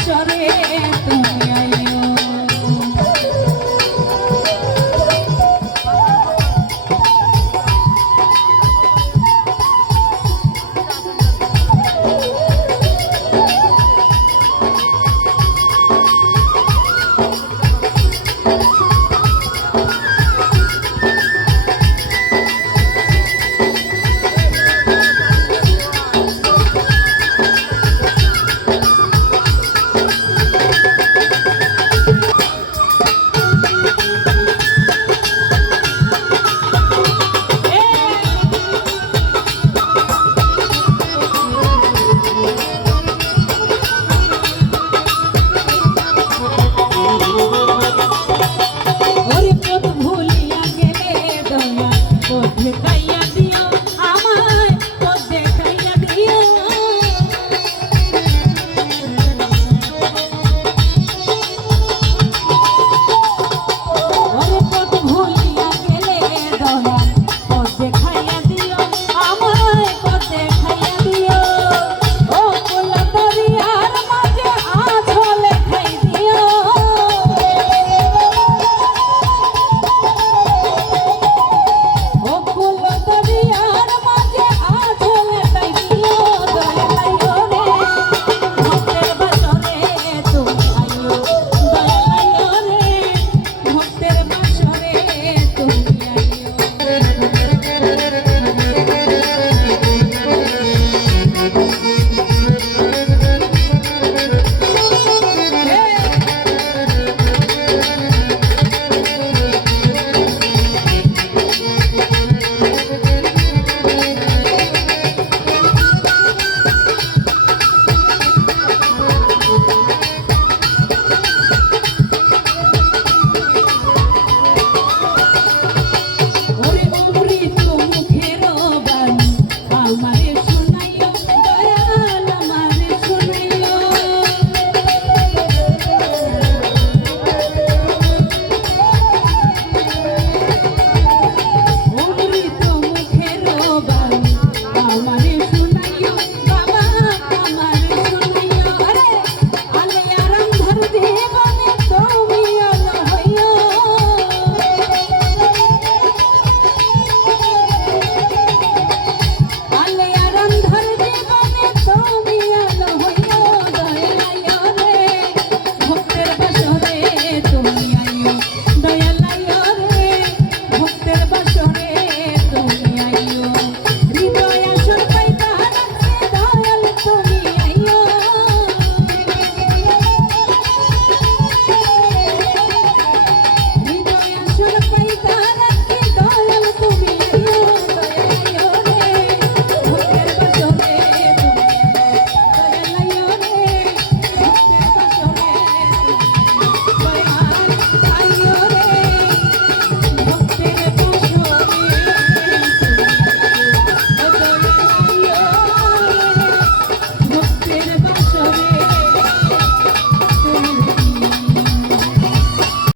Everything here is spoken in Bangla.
ভক্তের তুমি আয়ো